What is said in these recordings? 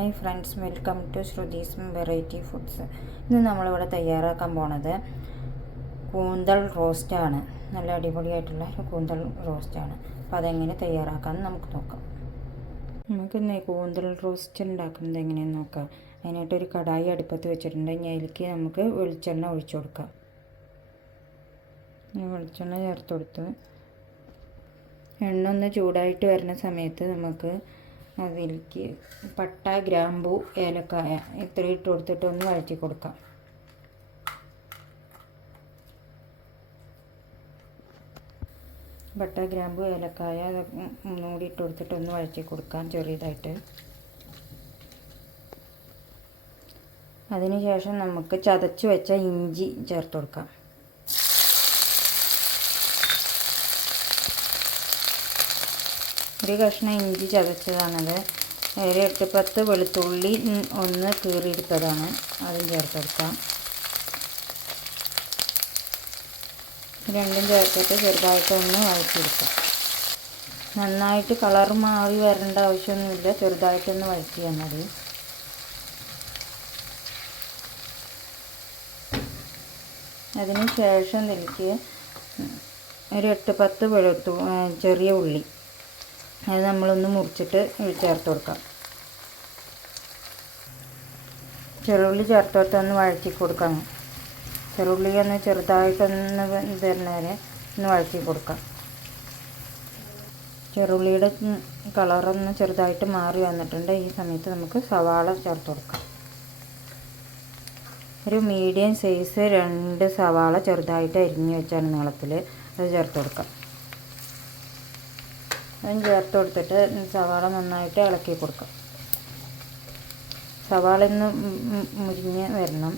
Hi friends welcome to Shruthi's variety foods. ഇന്ന് നമ്മളിവിടെ തയ്യാറാക്കാൻ പോണത് കൂന്തൽ റോസ്റ്റാണ് നല്ല അടിപൊളിയായിട്ടുള്ള ഒരു കൂന്തൽ റോസ്റ്റാണ് അപ്പോൾ അതെങ്ങനെ തയ്യാറാക്കാമെന്ന് നമുക്ക് നോക്കാം. നമുക്ക് ഇന്ന് ഈ കൂന്തൽ റോസ്റ്റ് ഉണ്ടാക്കുന്നത് എങ്ങനെയെന്ന് നോക്കാം. അതിനായിട്ട് ഒരു കടായി അടുപ്പത്ത് വെച്ചിട്ടുണ്ട്. അതിലേക്ക് നമുക്ക് വെളിച്ചെണ്ണ ഒഴിച്ചു കൊടുക്കാം. വെളിച്ചെണ്ണ ചേർത്ത് കൊടുത്ത് എണ്ണ ഒന്ന് ചൂടായിട്ട് വരുന്ന സമയത്ത് നമുക്ക് അതിലേക്ക് പട്ട ഗ്രാമ്പു ഏലക്കായ ഇത്രയും ഇട്ട് കൊടുത്തിട്ട് ഒന്ന് വഴറ്റി കൊടുക്കാം. പട്ട ഗ്രാമ്പു ഏലക്കായ മൂടി ഇട്ട് കൊടുത്തിട്ട് ഒന്ന് വഴറ്റി കൊടുക്കാം ചെറിയതായിട്ട്. അതിനുശേഷം നമുക്ക് ചതച്ച് വെച്ച ഇഞ്ചി ചേർത്ത് കൊടുക്കാം. ഒരു കഷ്ണം ഇഞ്ചി ചതച്ചതാണത്. ഒരു എട്ട് പത്ത് വെളുത്തുള്ളി ഒന്ന് കീറിയെടുത്തതാണ്. അതും ചേർത്തെടുക്കാം. രണ്ടും ചേർത്തിട്ട് ചെറുതായിട്ട് ഒന്ന് വഴറ്റിയെടുക്കാം. നന്നായിട്ട് കളർ മാറി വരേണ്ട ആവശ്യമൊന്നുമില്ല. ചെറുതായിട്ടൊന്ന് വഴറ്റിയാൽ മതി. അതിനുശേഷം ഇതിലേക്ക് ഒരു എട്ട് പത്ത് വെളുത്തു ചെറിയ ഉള്ളി അത് നമ്മളൊന്ന് മുറിച്ചിട്ട് ചേർത്ത് കൊടുക്കാം. ചെറുള്ളി ചേർത്ത് കൊടുത്ത് ഒന്ന് വഴറ്റി കൊടുക്കാം. ചെറുള്ളി ഒന്ന് ചെറുതായിട്ടൊന്ന് തരുന്നവരെ ഒന്ന് വഴറ്റി കൊടുക്കാം. ചെറുള്ളിയുടെ കളറൊന്ന് ചെറുതായിട്ട് മാറി വന്നിട്ടുണ്ട്. ഈ സമയത്ത് നമുക്ക് സവാള ചേർത്ത് കൊടുക്കാം. ഒരു മീഡിയം സൈസ് രണ്ട് സവാള ചെറുതായിട്ട് അരിഞ്ഞ് വെച്ചാണ് നീളത്തിൽ അത് ചേർത്ത് കൊടുക്കാം. അതും ചേർത്ത് കൊടുത്തിട്ട് സവാള നന്നായിട്ട് ഇളക്കി കൊടുക്കാം. സവാള ഒന്ന് മുരിഞ്ഞ് വരണം.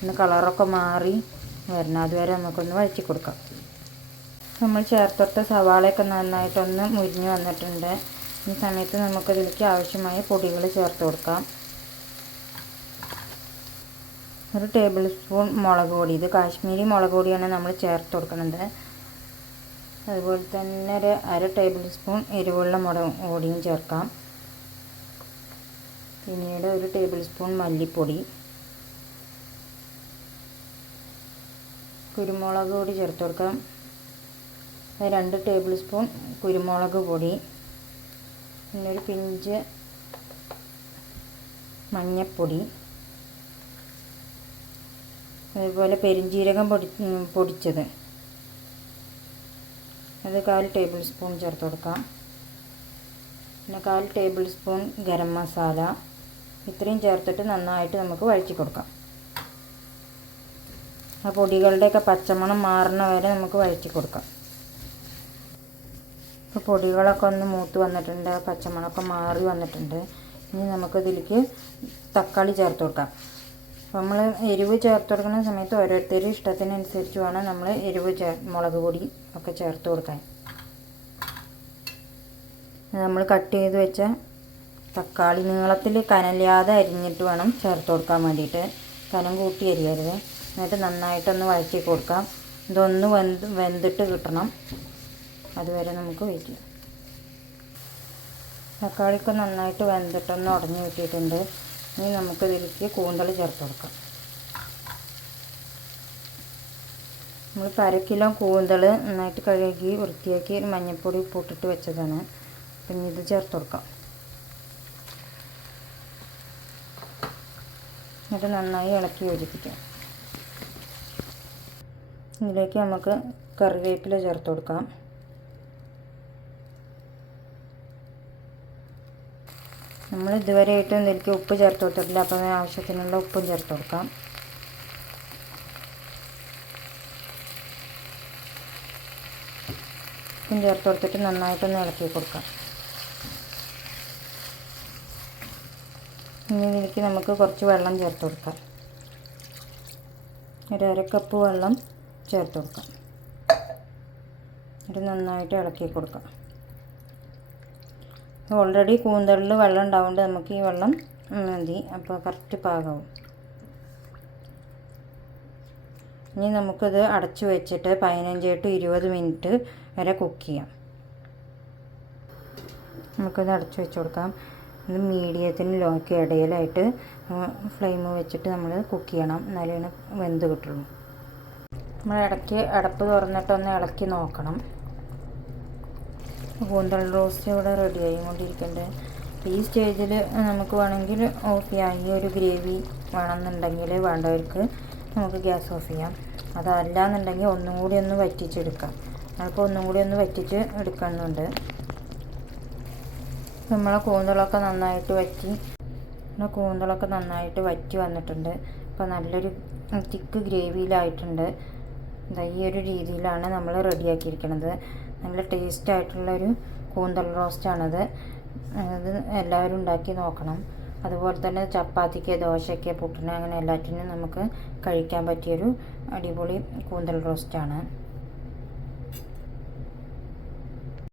ഒന്ന് കളറൊക്കെ മാറി വരണം. അതുവരെ നമുക്കൊന്ന് വഴറ്റി കൊടുക്കാം. നമ്മൾ ചേർത്തൊട്ട് സവാളയൊക്കെ നന്നായിട്ടൊന്ന് മുരിഞ്ഞ് വന്നിട്ടുണ്ട്. ഈ സമയത്ത് നമുക്കതിലേക്ക് ആവശ്യമായ പൊടികൾ ചേർത്ത് കൊടുക്കാം. ഒരു ടേബിൾ സ്പൂൺ മുളക് പൊടി. ഇത് കാശ്മീരി മുളക് പൊടിയാണ് നമ്മൾ ചേർത്ത് കൊടുക്കുന്നത്. അതുപോലെ തന്നെ ഒരു അര ടേബിൾ സ്പൂൺ എരിവുള്ള മുളകും ഓടിയും ചേർക്കാം. പിന്നീട് ഒരു ടേബിൾ സ്പൂൺ മല്ലിപ്പൊടി. കുരുമുളക് പൊടി ചേർത്ത് കൊടുക്കാം. രണ്ട് ടേബിൾ സ്പൂൺ കുരുമുളക് പൊടി. പിന്നെ ഒരു പിഞ്ച് മഞ്ഞൾപ്പൊടി അതുപോലെ പെരിഞ്ജീരകം പൊടി പൊടിച്ചത്. അത് കാൽ ടേബിൾ സ്പൂൺ ചേർത്ത് കൊടുക്കാം. പിന്നെ കാൽ ടേബിൾ സ്പൂൺ ഗരം മസാല. ഇത്രയും ചേർത്തിട്ട് നന്നായിട്ട് നമുക്ക് വഴറ്റി കൊടുക്കാം. ആ പൊടികളുടെയൊക്കെ പച്ചമണം മാറുന്ന വരെ നമുക്ക് വഴറ്റി കൊടുക്കാം. ഇപ്പോൾ പൊടികളൊക്കെ ഒന്ന് മൂത്ത് വന്നിട്ടുണ്ട് പച്ചമണമൊക്കെ മാറി വന്നിട്ടുണ്ട്. ഇനി നമുക്കിതിലേക്ക് തക്കാളി ചേർത്ത് കൊടുക്കാം. നമ്മൾ എരിവ് ചേർത്ത് കൊടുക്കുന്ന സമയത്ത് ഓരോരുത്തരും ഇഷ്ടത്തിനനുസരിച്ച് വേണം നമ്മൾ എരിവ് ചേർ മുളക് പൊടി ഒക്കെ ചേർത്ത് കൊടുക്കാൻ. നമ്മൾ കട്ട് ചെയ്ത് വെച്ച തക്കാളി നീളത്തിൽ കനലാതെ അരിഞ്ഞിട്ട് വേണം ചേർത്ത് കൊടുക്കാൻ വേണ്ടിയിട്ട്. കനം കൂട്ടി അരിയരുത്. എന്നിട്ട് നന്നായിട്ടൊന്ന് വഴറ്റി കൊടുക്കാം. ഇതൊന്ന് വെന്ത് വെന്തിട്ട് കിട്ടണം. അതുവരെ നമുക്ക് വെയിറ്റ് ചെയ്യാം തക്കാളിക്ക് നന്നായിട്ട് വെന്തിട്ടൊന്ന് ഉടഞ്ഞു കിട്ടിയിട്ടുണ്ട്. ഇനി നമുക്ക് ഇതിലേക്ക് കൂന്തൽ ചേർത്ത് കൊടുക്കാം. നമ്മൾ അര കിലോ കൂന്തൽ നന്നായിട്ട് കഴുകി വൃത്തിയാക്കി മഞ്ഞൾപ്പൊടി ഉപ്പിട്ടിട്ട് വെച്ചതാണ്. അപ്പം ഇത് ചേർത്ത് കൊടുക്കാം. എന്നിട്ട് നന്നായി ഇളക്കി യോജിപ്പിക്കാം. ഇതിലേക്ക് നമുക്ക് കറിവേപ്പില ചേർത്ത് കൊടുക്കാം. നമ്മൾ ഇതുവരെയായിട്ടും ഇതിലേക്ക് ഉപ്പ് ചേർത്ത് കൊടുത്തിട്ടില്ല. അപ്പം ആവശ്യത്തിനുള്ള ഉപ്പും ചേർത്ത് കൊടുക്കാം. ഉപ്പും ചേർത്ത് കൊടുത്തിട്ട് നന്നായിട്ടൊന്ന് ഇളക്കി കൊടുക്കാം. ഇനി ഇതിലേക്ക് നമുക്ക് കുറച്ച് വെള്ളം ചേർത്ത് കൊടുക്കാം. ഒരു അര കപ്പ് വെള്ളം ചേർത്ത് കൊടുക്കാം. ഇത് നന്നായിട്ട് ഇളക്കി കൊടുക്കാം. ഓൾറെഡി കൂന്തളിൽ വെള്ളം ഉണ്ടാവുകൊണ്ട് നമുക്ക് ഈ വെള്ളം മതി. അപ്പോൾ കറക്റ്റ് പാകവും. ഇനി നമുക്കിത് അടച്ചു വെച്ചിട്ട് പതിനഞ്ച് ടു ഇരുപത് മിനിറ്റ് വരെ കുക്ക് ചെയ്യാം. നമുക്കിത് അടച്ചു വെച്ച് കൊടുക്കാം. ഇത് മീഡിയത്തിന് ലോക്ക് ഇടയിലായിട്ട് ഫ്ലെയിം വെച്ചിട്ട് നമ്മൾ കുക്ക് ചെയ്യണം. എന്നാലേ വെന്ത് കിട്ടുള്ളൂ. നമ്മൾ ഇടയ്ക്ക് അടപ്പ് തുറന്നിട്ടൊന്ന് ഇളക്കി നോക്കണം. കൂന്തൽ റോസ്റ്റ് ഇവിടെ റെഡി ആയിക്കൊണ്ടിരിക്കുന്നുണ്ട് ഈ സ്റ്റേജിൽ നമുക്ക് വേണമെങ്കിൽ ഓഫ് ചെയ്യാം. ഈ ഒരു ഗ്രേവി വേണമെന്നുണ്ടെങ്കിൽ വേണ്ടവർക്ക് നമുക്ക് ഗ്യാസ് ഓഫ് ചെയ്യാം. അതല്ല എന്നുണ്ടെങ്കിൽ ഒന്നും കൂടി ഒന്ന് വറ്റിച്ചെടുക്കാം. നമ്മളിപ്പോൾ ഒന്നും കൂടി ഒന്ന് വറ്റിച്ച് എടുക്കുന്നുണ്ട്. നമ്മളെ കൂന്തളൊക്കെ നന്നായിട്ട് വറ്റി നമ്മുടെ കൂന്തളൊക്കെ നന്നായിട്ട് വറ്റി വന്നിട്ടുണ്ട്. അപ്പോൾ നല്ലൊരു തിക്ക് ഗ്രേവിയിലായിട്ടുണ്ട് ഈ ഒരു രീതിയിലാണ് നമ്മൾ റെഡിയാക്കിയിരിക്കുന്നത് നല്ല ടേസ്റ്റ് ആയിട്ടുള്ളൊരു കൂന്തൽ റോസ്റ്റാണത് അത് എല്ലാവരും ഉണ്ടാക്കി നോക്കണം. അതുപോലെ തന്നെ ചപ്പാത്തിക്ക് ദോശയ്ക്ക് പുട്ടിന് അങ്ങനെ എല്ലാറ്റിനും നമുക്ക് കഴിക്കാൻ പറ്റിയൊരു അടിപൊളി കൂന്തൽ റോസ്റ്റാണ്